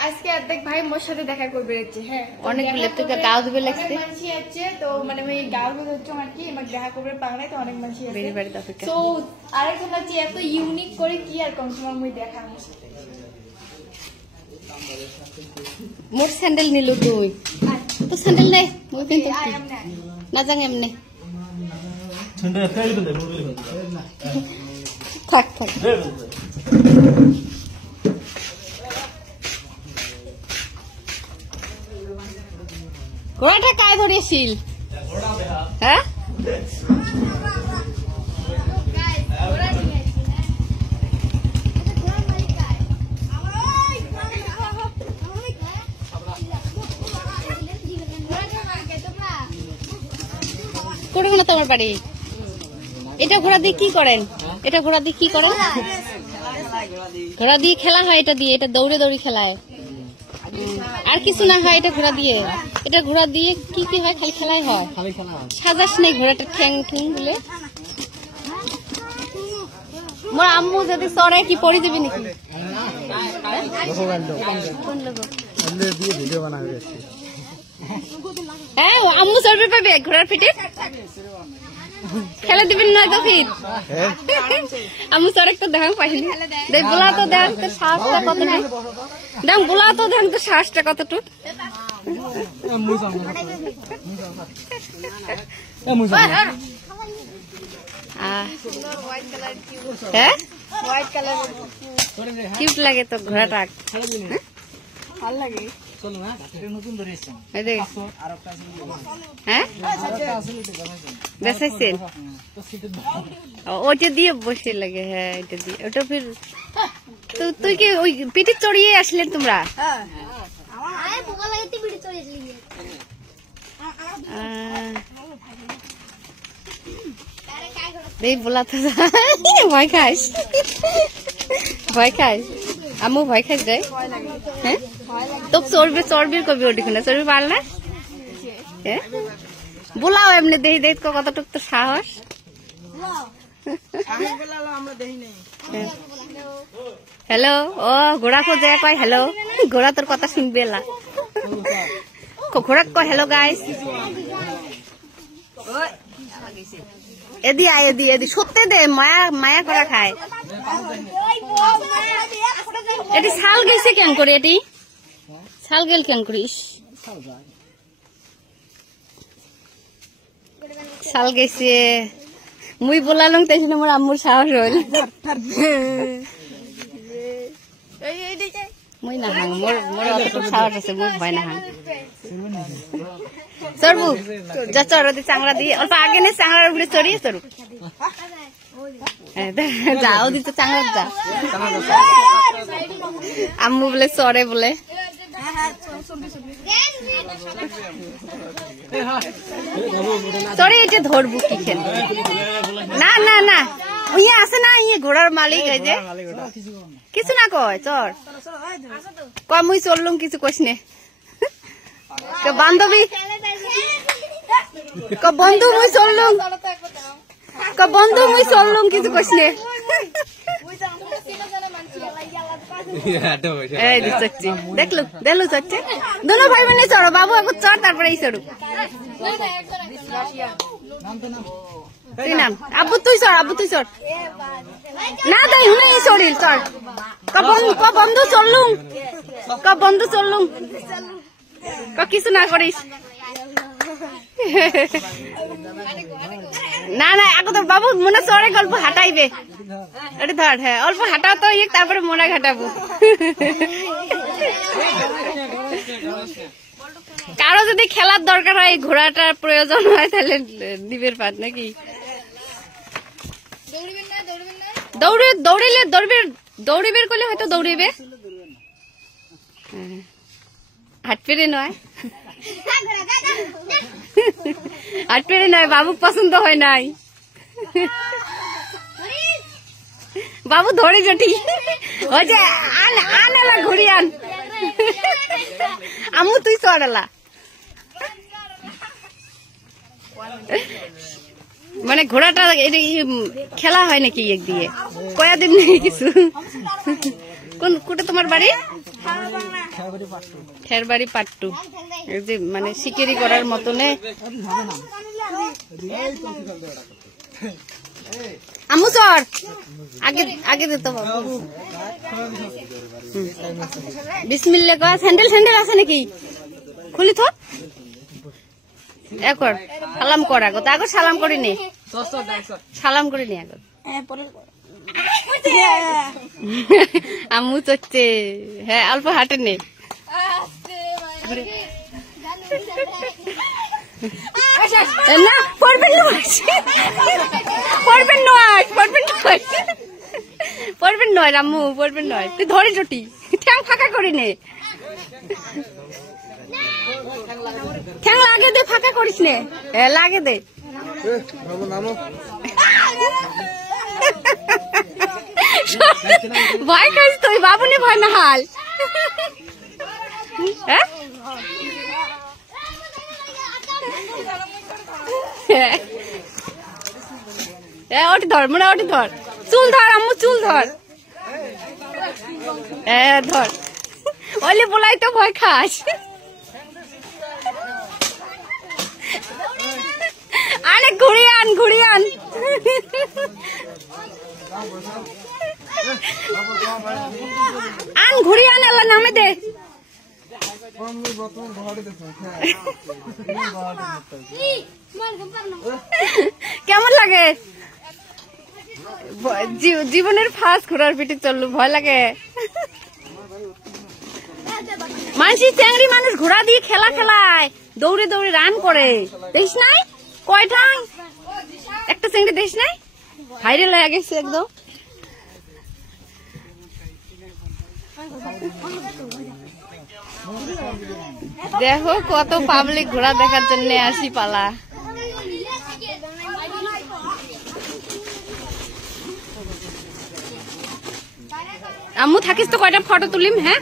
আজকে অর্ধেক ভাই মোর সাথে দেখা করবে যাচ্ছে। হ্যাঁ অনেকগুলো থেকে গাও দিবে লাগছে মানসি আছে তো মানে ওই গাও দিবে হচ্ছে আর কি আমার দেখা করবে বাংলায় তো অনেক মানসি আছে বেরি বাড়ি দাফিকা তো আরেকজন আছে এত ইউনিক করে কি আর কম সময় মই দেখা আমার সাথে মোর স্যান্ডেল নিলু তুই তো স্যান্ডেল নাই মই কিন্তু না জাং এমনে স্যান্ডেল ফেল দে মোবাইল থাক থাক ঘোড়াটা কায় ধরেছিল হ্যাঁ কোন তোমার বাড়ি এটা ঘোড়া দিয়ে কি করেন এটা ঘোড়া দিয়ে কি করেন ঘোড়া দিয়ে খেলা হয় এটা দিয়ে এটা দৌড়ে দৌড়ে খেলা হয় আর কিছু না হয় এটা ঘোড়া দিয়ে এটা ঘোড়া দিয়ে কি কি হয় খালি খেলাই হয় সাজাস নেই ঘোড়াটা ঠ্যাং ঠুং বলে মোর আম্মু যদি চড়ে কি পড়ে যাবে নাকি হ্যাঁ আম্মু চড়বে পাবে ঘোড়ার পিঠে খেলে দিবেন না তো ফির আম্মু চড়ে তো দেখ পাইলি দেখ বলা তো দেখ তো শ্বাসটা কতটুক দেখ বলা তো দেখ তো শ্বাসটা কতটুক হ্যাঁ কিউট লাগে তো ঘোড়াটা ভালো লাগে হ্যাঁ বেসাইছেন ওইটা দিয়ে বসে লাগে হ্যাঁ এটা দিয়ে ওটা ফির তো তুই কি ওই পিঠে চড়িয়ে আসলেন তোমরা বলা তো ভয় খাস ভয় খাস আম্মু ভয় খাস যায় হ্যাঁ তো চর্বি চর্বির কবি ওটিখানে চর্বি পারল না হ্যাঁ বলাও এমনি দেহি দেখ কতটুক তো সাহস হ্যালো ও ঘোড়া কো যায় কয় হ্যালো ঘোড়া তোর কথা শুনবে না ঘোড়া কয় হ্যালো গাইস এদি আয় এদি এদি সত্যি দে মায়া মায়া করা খায় এটি শাল গেছে কেন করে এটি শাল গেল কেন করিস শাল গেছে মুই বলালাম তাই জন্য আমার আম্মুর সাহস হইল মুই না হাং মোর মোর অতটুকু সাহস আছে মুই ভয় না হাং চড়বু যা চড়ি চাংড়া দিয়ে অল্প আগে নে চাংড়ার উপরে চড়িয়ে চড়ু যাও দিত চাংড়া যা আম্মু বলে চড়ে বলে চড়ে এটা ধরবু কি খেল না না না ইয়ে আছে না ইয়ে ঘোড়ার মালিক এই যে কিছু না কয় চড় কয় মুই চললুম কিছু কইস নে বান্ধবী বন্ধু মুই চললুম বন্ধু মুই চললুম কিছু কইস নে দেখলু দেখলু চড়ছে দোনো ভাই বোনে চড়ো বাবু এখন চড় তারপরে এই চড়ু তুই নাম আব্বু তুই চড় আব্বু তুই চড় না তাই হুনে চড়িল চড় বন্ধু চললুম বন্ধু চললুম কিছু না করিস না না এখন তো বাবু মনে চড়ে গল্প হাঁটাইবে এটা ধর হ্যাঁ অল্প হাঁটাও তো ইয়ে তারপরে মোনা ঘাটাবো কারো যদি খেলার দরকার হয় ঘোড়াটার প্রয়োজন হয় তাহলে দিবের পাত নাকি দৌড়ে দৌড়িলে দৌড়িবের করলে হয়তো দৌড়িবে হাট পেরে নয় হাট পেরে নয় বাবু পছন্দ হয় নাই বাবু ধরে জটি ওই যে আনালা ঘুরি আন আমু তুই চড়ালা মানে ঘোড়াটা খেলা হয় নাকি এক দিয়ে কয়াদিন নাকি কিছু কোন কোটে তোমার বাড়ি ঠেরবাড়ি পাট্টু এই যে মানে শিকারি করার মতনে আম্মু চর আগে আগে দিত বাবু বিসমিল্লাহ কর স্যান্ডেল স্যান্ডেল আছে নাকি খুলি তো একবার সালাম কর আগত আগত সালাম করি নে সালাম করি নে আগত আম্মু চচ্ছে হ্যাঁ অল্প হাঁটে নে না পড়বেন নয় পড়বেন নয় পড়বেন নয় পড়বেন নয় রাম্মু পড়বেন নয় তুই ধরে চটি ঠ্যাং ফাঁকা করি নে ঠ্যাং লাগে দে ফাঁকা করিস নে লাগে দে ভয় খাইস তুই বাবুনি ভয় না হাল ওটি ধর মনে ওটি ধর চুল ধর আম্মু চুল ধর ধর ওলে বলাই তো ভয় খাস আরে ঘুরিয়ে আন ঘুরিয়ে আন আন ঘুরিয়ে আন আল্লাহ নামে দে কেমন লাগে জীবনের ফার্স্ট ঘোড়ার পিঠে চললু ভয় লাগে মানুষ চ্যাংড়ি মানুষ ঘোড়া দিয়ে খেলা খেলায় দৌড়ে দৌড়ে রান করে দেখিস নাই কয়টা একটা চ্যাংড়ি দেখিস নাই ভাইরাল হয়ে গেছে একদম দেখো কত পাবলিক ঘোড়া দেখার জন্য আসি পালা আম্মু থাকিস তো কয়টা ফটো তুলিম হ্যাঁ